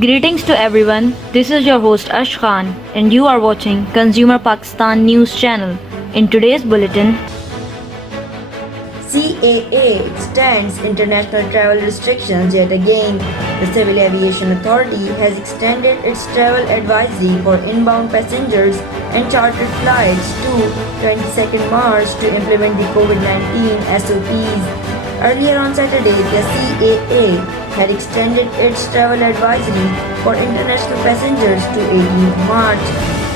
Greetings to everyone. This is your host Ash Khan, and you are watching Consumer Pakistan News Channel. In today's bulletin, CAA extends international travel restrictions yet again. The Civil Aviation Authority has extended its travel advisory for inbound passengers and chartered flights to 22nd March to implement the COVID-19 SOPs. Earlier on Saturday, the CAA had extended its travel advisory for international passengers to 18th March.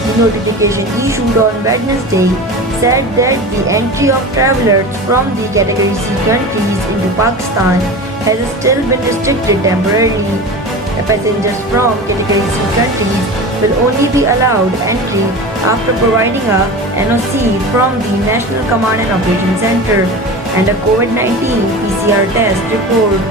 The notification issued on Wednesday said that the entry of travelers from the Category C countries into Pakistan has still been restricted temporarily. The passengers from Category C countries will only be allowed entry after providing a NOC from the National Command and Operation Center and a COVID-19 PCR test report.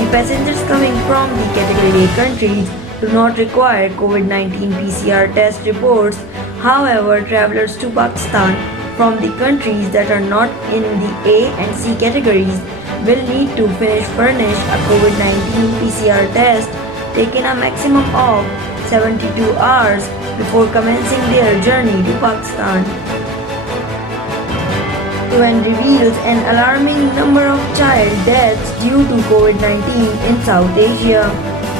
The passengers coming from the Category A countries do not require COVID-19 PCR test reports. However, travelers to Pakistan from the countries that are not in the A and C categories will need to furnish a COVID-19 PCR test taken a maximum of 72 hours before commencing their journey to Pakistan. UN reveals an alarming number of child deaths due to COVID-19 in South Asia.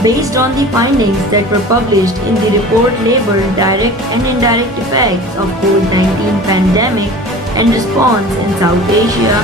Based on the findings that were published in the report labeled Direct and Indirect Effects of COVID-19 Pandemic and Response in South Asia,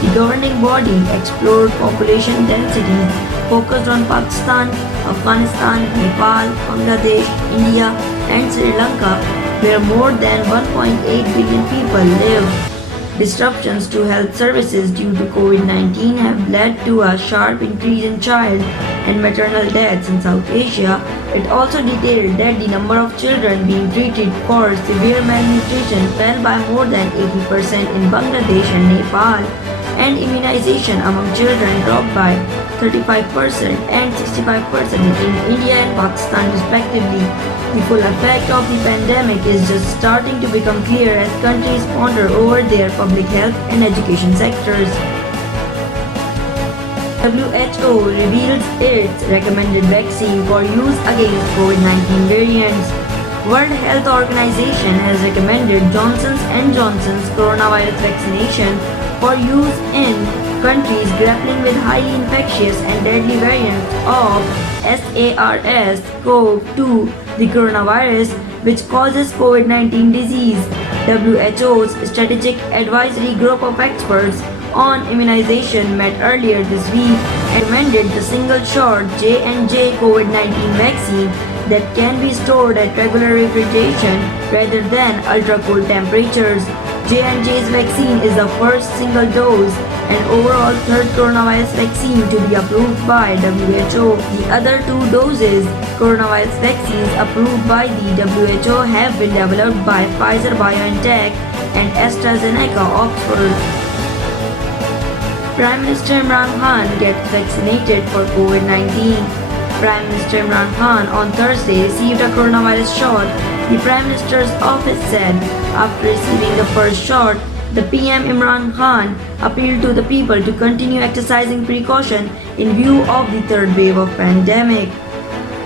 the governing body explored population densities focused on Pakistan, Afghanistan, Nepal, Bangladesh, India, and Sri Lanka, where more than 1.8 billion people live. Disruptions to health services due to COVID-19 have led to a sharp increase in child and maternal deaths in South Asia. It also detailed that the number of children being treated for severe malnutrition fell by more than 80% in Bangladesh and Nepal, and immunization among children dropped by 35% and 65% in India and Pakistan respectively. The full effect of the pandemic is just starting to become clear as countries ponder over their public health and education sectors. WHO reveals its recommended vaccine for use against COVID-19 variants. World Health Organization has recommended Johnson & Johnson's coronavirus vaccination for use in countries grappling with highly infectious and deadly variants of SARS-CoV-2, the coronavirus which causes COVID-19 disease. WHO's Strategic Advisory Group of Experts on Immunization met earlier this week and recommended the single-shot J&J COVID-19 vaccine that can be stored at regular refrigeration rather than ultra-cold temperatures. J&J's vaccine is the first single-dose and overall third coronavirus vaccine to be approved by WHO. The other two doses coronavirus vaccines approved by the WHO have been developed by Pfizer-BioNTech and AstraZeneca Oxford. Prime Minister Imran Khan gets vaccinated for COVID-19. Prime Minister Imran Khan on Thursday received a coronavirus shot, the Prime Minister's office said. After receiving the first shot, the PM Imran Khan appealed to the people to continue exercising precaution in view of the third wave of pandemic.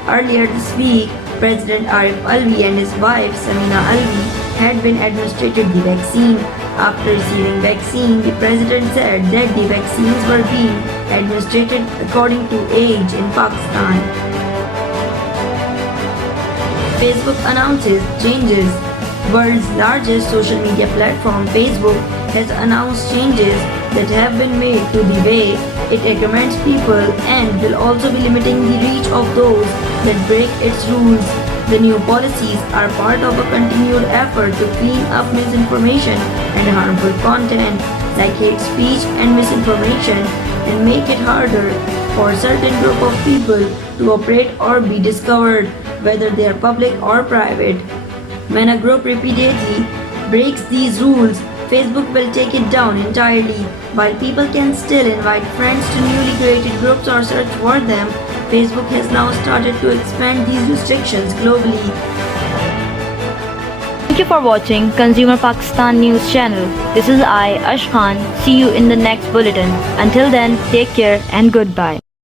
Earlier this week, President Arif Alvi and his wife Samina Alvi had been administered the vaccine. After receiving vaccine, the president said that the vaccines were being administered according to age in Pakistan. Facebook announces changes. World's largest social media platform, Facebook, has announced changes that have been made to the way it recommends people and will also be limiting the reach of those that break its rules. The new policies are part of a continued effort to clean up misinformation and harmful content like hate speech and misinformation and make it harder for a certain group of people to operate or be discovered, whether they are public or private. When a group repeatedly breaks these rules, Facebook will take it down entirely. While people can still invite friends to newly created groups or search for them, Facebook has now started to expand these restrictions globally. Thank you for watching Consumer Pakistan News Channel. This is I, Ash Khan. See you in the next bulletin. Until then, take care and goodbye.